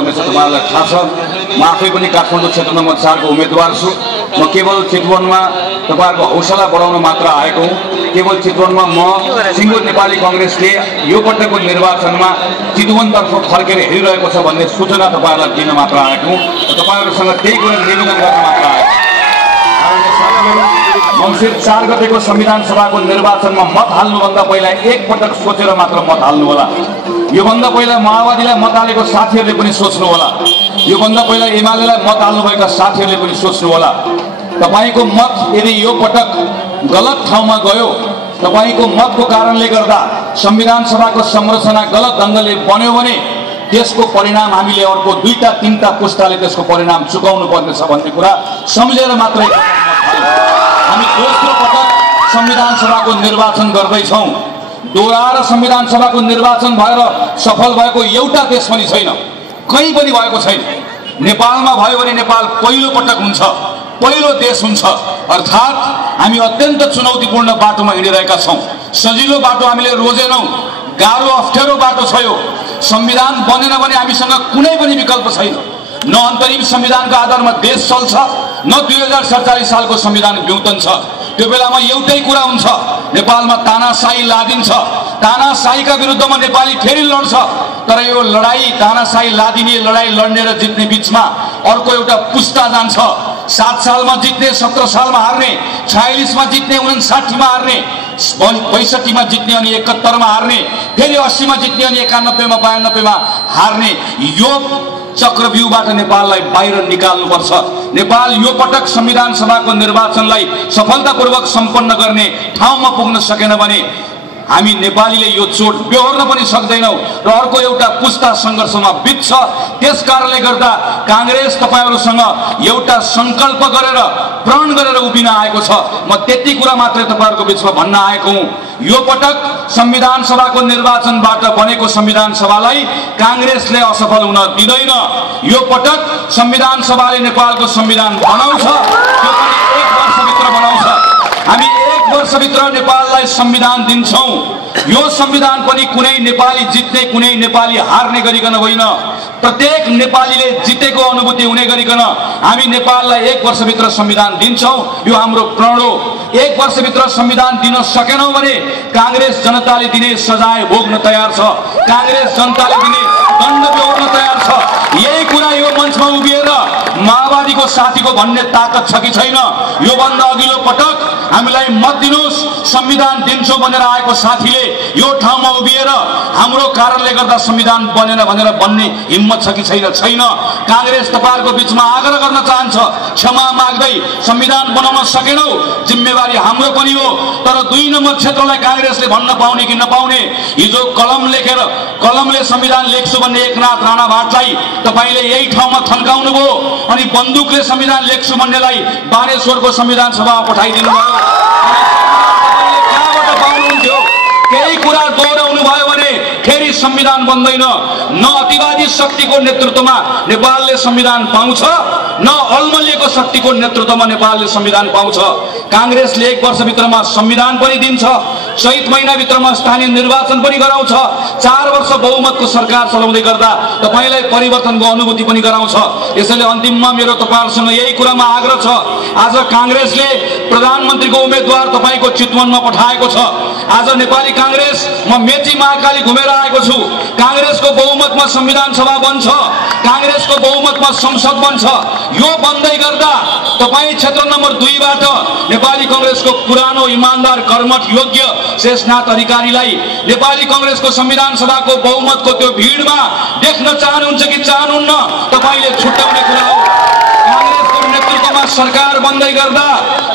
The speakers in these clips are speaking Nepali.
पर्नेछ। तपाईहरुलाई थाहा छ म आफै पनि काठमाडौँ क्षेत्र नम्बर 4 को उम्मेदवार छु। म केवल चितवनमा तपाईहरुको हौसला बढाउन मात्र आएको हुँ। केवल चितवनमा म सिङ्गो नेपाली कांग्रेसले यो पटकको निर्वाचनमा चितवनतर्फ फर्केर हेरिरहेको छ भन्ने सूचना तपाईहरुलाई दिन मात्र आएको हुँ। तपाईहरुसँग त्यही कुरा निवेदन गर्न मात्र आएको। मङ्सिर 4 गतेको संविधान सभाको निर्वाचनमा मत हाल्नुभन्दा पहिला एक पटक सोचेर मात्र मत हाल्नु होला। यो भन्दा पहिला माओवादीलाई मत हालेको साथीहरूले पनि सोच्नु होला। यो भन्दा पहिला एमालेलाई मत हाल्नुभएका साथीहरूले पनि सोच्नु होला। तपाईको मत यदि यो पटक गलत ठाउँमा गयो, तपाईको मतको कारणले गर्दा संविधान सभाको संरचना गलत ढंगले बन्यो भने त्यसको परिणाम हामीले अर्को 2-3 पुस्ताले त्यसको परिणाम चुकाउनु पर्नेछ भन्ने कुरा सम्झेर मात्रै हामी दोस्रो पटक संविधान सभाको निर्वाचन गर्दैछौँ। दोहोऱ्याएर संविधान सभाको निर्वाचन भएर सफल भएको एउटा देश पनि छैन, कहीँ पनि भएको छैन। नेपालमा भयो भने नेपाल पहिलो पटक हुन्छ, पहिलो देश हुन्छ। अर्थात् हामी अत्यन्त चुनौतीपूर्ण बाटोमा हिँडिरहेका छौँ। सजिलो बाटो हामीले रोजेनौँ, गाह्रो अप्ठ्यारो बाटो छ यो। संविधान बनेन भने हामीसँग कुनै पनि विकल्प छैन। न अन्तरिम संविधानको आधारमा देश चल्छ, न 2047 सालको संविधान विउतन्छ। त्यो बेलामा एउटै कुरा हुन्छ, नेपालमा तानाशाही लादिन्छ। तानाशाहीका विरुद्धमा नेपाली फेरि लड्छ। तर यो लडाई तानाशाही लादिने, लडाई लड्ने र जित्ने बीचमा अर्को एउटा पुस्ता जान्छ। 7 सालमा जित्ने, 17 सालमा हार्ने, 46 मा जित्ने, 59 मा हार्ने, 62 मा जित्ने अनि 71 मा हार्ने, फेरि 80 मा जित्ने अनि 91 मा 92 मा हार्ने। यो चक्रव्यूहबाट नेपाललाई बाहिर निकाल्नुपर्छ। नेपाल यो पटक संविधान सभाको निर्वाचनलाई सफलतापूर्वक सम्पन्न गर्ने ठाउँमा पुग्न सकेन भने हामी नेपालीले यो चोट बेहोर्न पनि सक्दैनौँ र अर्को एउटा पुस्ता सङ्घर्षमा बित्छ। त्यसकारणले गर्दा कांग्रेस तपाईहरुसँग एउटा संकल्प गरेर प्रण गरेर उभिन आएको छ। म त्यति कुरा मात्रै तपाईहरुको बीचमा भन्न आएको हुँ। यो पटक संविधान सभाको निर्वाचनबाट बनेको संविधान सभालाई कांग्रेसले असफल हुन दिँदैन। यो पटक संविधान सभाले नेपालको संविधान बनाउँछ, त्यो पनि 1 वर्षभित्र बनाउँछ। हामी 1 वर्षभित्र नेपाललाई संविधान दिन्छौँ। यो संविधान पनि कुनै नेपाली जित्ने, कुनै नेपाली हार्ने गरिकन होइन, प्रत्येक नेपालीले जितेको अनुभूति हुने गरिकन हामी नेपाललाई 1 वर्षभित्र संविधान दिन्छौँ। यो हाम्रो प्रण हो। 1 वर्षभित्र संविधान दिन सकेनौँ भने कांग्रेस जनताले दिने सजाय भोग्न तयार छ, कांग्रेस जनताले दिने दण्ड बेहोर्न तयार छ। यही कुरा यो मञ्चमा उभिएर माओवादीको साथीको भन्ने ताकत छ कि छैन? यो भन्दा अघिल्लो पटक हामीलाई मत दिनुस्, संविधान दिन्छौँ भनेर आएको साथीले यो ठाउँमा उभिएर हाम्रो कारणले गर्दा संविधान बनेन भनेर भन्ने हिम्मत छ कि छैन? छैन। कांग्रेस तपाईहरुको बीचमा आग्रह गर्न चाहन्छ, क्षमा माग्दै संविधान बनाउन सकेनौ, जिम्मेवारी हाम्रो पनि हो। तर 2 नम्बर क्षेत्रलाई कांग्रेसले भन्न पाउने कि नपाउने? हिजो कलमले संविधान लेख्छु भन्ने एकनाथ राणा भाटलाई तपाईले यही ठाउँमा थन्काउनु भयो अनि बन्दुकले संविधान लेख्छु भन्नेलाई बानेश्वरको संविधान सभामा पठाइदिनु भयो। कहाँबाट पाउनुहुन्थ्यो? केही कुरा दोहोऱ्याउनु भयो भने फेरि संविधान बन्दैन। न अतिवादी शक्तिको नेतृत्वमा नेपालले संविधान पाउँछ, न अलमल्यको शक्तिको नेतृत्वमा नेपालले संविधान पाउँछ। कांग्रेसले 1 वर्षभित्रमा संविधान पनि दिन्छ, चैत महिनाभित्रमा स्थानीय निर्वाचन पनि गराउँछ, 4 वर्ष बहुमतको सरकार चलाउँदै गर्दा तपाईलाई परिवर्तनको अनुभूति पनि गराउँछ। यसैले अन्तिममा मेरो तपाईहरुसँग यही कुरामा आग्रह छ। आज कांग्रेसले प्रधानमन्त्रीको उम्मेदवार तपाईको चितवनमा पठाएको छ। आज नेपाली कांग्रेस म मेची महाकाली घुमेर आएको छु। कांग्रेसको बहुमतमा संविधान सभा बन्छ, कांग्रेसको बहुमतमा संसद बन्छ। यो बन्दै गर्दा तपाई क्षेत्र नम्बर 2 बाट नेपाली कांग्रेसको पुरानो इमानदार कर्मठ योग्य शेषनाथ अधिकारीलाई नेपाली कांग्रेसको संविधान सभाको बहुमतको त्यो भिडमा देख्न चाहनुहुन्छ कि चाहनुहुन्न? तपाईले छुट्याउने कुरा हो। कांग्रेसको नेतृत्वमा सरकार बन्दै गर्दा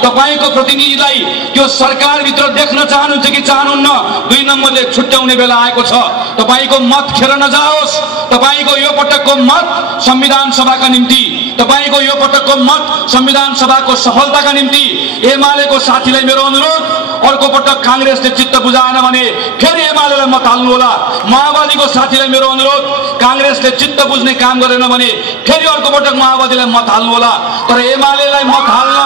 तपाईको प्रतिनिधिलाई त्यो सरकारभित्र देख्न चाहनुहुन्छ कि चाहनुहुन्न? 2 नम्बरले छुट्याउने बेला आएको छ। तपाईको मत खेर नजाओस्। तपाईको यो पटकको मत संविधान सभाका निम्ति, तपाईको यो पटकको मत संविधान सभाको सफलताका निम्ति। एमालेको साथीलाई मेरो अनुरोध, अर्को पटक कांग्रेसले चित्त बुझाएन भने फेरि एमालेलाई मत हाल्नु होला। माओवादीको साथीलाई मेरो अनुरोध, कांग्रेसले चित्त बुझ्ने काम गरेन भने फेरि अर्को पटक माओवादीलाई मत हाल्नु होला। तर एमालेलाई मत हाल्न,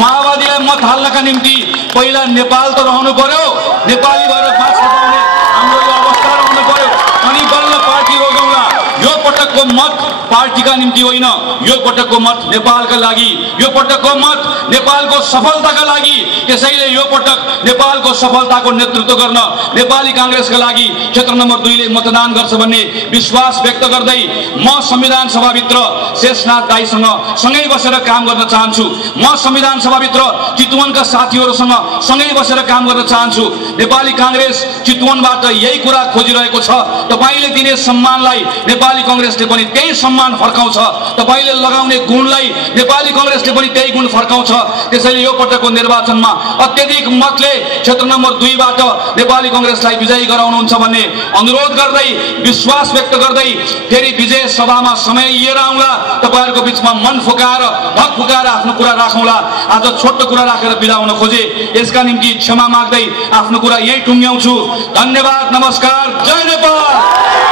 माओवादीलाई मत हाल्नका निम्ति पहिला नेपाल त रहनु पर्यो, नेपाली भएर बाँच्न पाउने हाम्रो यो अवस्था रहनु पर्यो, अनि बल्ल पार्टी रोगौला। यो पटक पटकको मत पार्टीका निम्ति होइन, यो पटकको मत नेपालका लागि, यो पटकको मत नेपालको सफलताका लागि। त्यसैले यो पटक नेपालको सफलताको नेतृत्व गर्न नेपाली कांग्रेसका लागि क्षेत्र नम्बर 2 ले मतदान गर्छ भन्ने विश्वास व्यक्त गर्दै म संविधान सभाभित्र शेषनाथ दाइसँग सँगै बसेर काम गर्न चाहन्छु। म संविधान सभाभित्र चितवनका साथीहरूसँग सँगै बसेर काम गर्न चाहन्छु। नेपाली कांग्रेस चितवनबाट यही कुरा खोजिरहेको छ। तपाईले दिने सम्मानलाई नेपाली कांग्रेसले पनि त्यही सम्मान फर्काउँछ, तपाईले लगाउने गुणलाई नेपाली कांग्रेसले पनि त्यही गुण फर्काउँछ। त्यसैले यो पटकको निर्वाचनमा अत्यधिक मतले क्षेत्र नम्बर 2 बाट नेपाली कांग्रेसलाई विजयी गराउनुहुन्छ भन्ने अनुरोध गर्दै विश्वास व्यक्त गर्दै फेरि विजय सभामा समय लिएर आउँला। तपाईहरुको बीचमा मन फुकाएर ढक फुकाएर आफ्नो कुरा राखौँला। आज छोटो कुरा राखेर बिदा हुन खोजे, यसका निम्ति क्षमा माग्दै आफ्नो कुरा यही टुङ्ग्याउँछु। धन्यवाद, नमस्कार, जय नेपाल।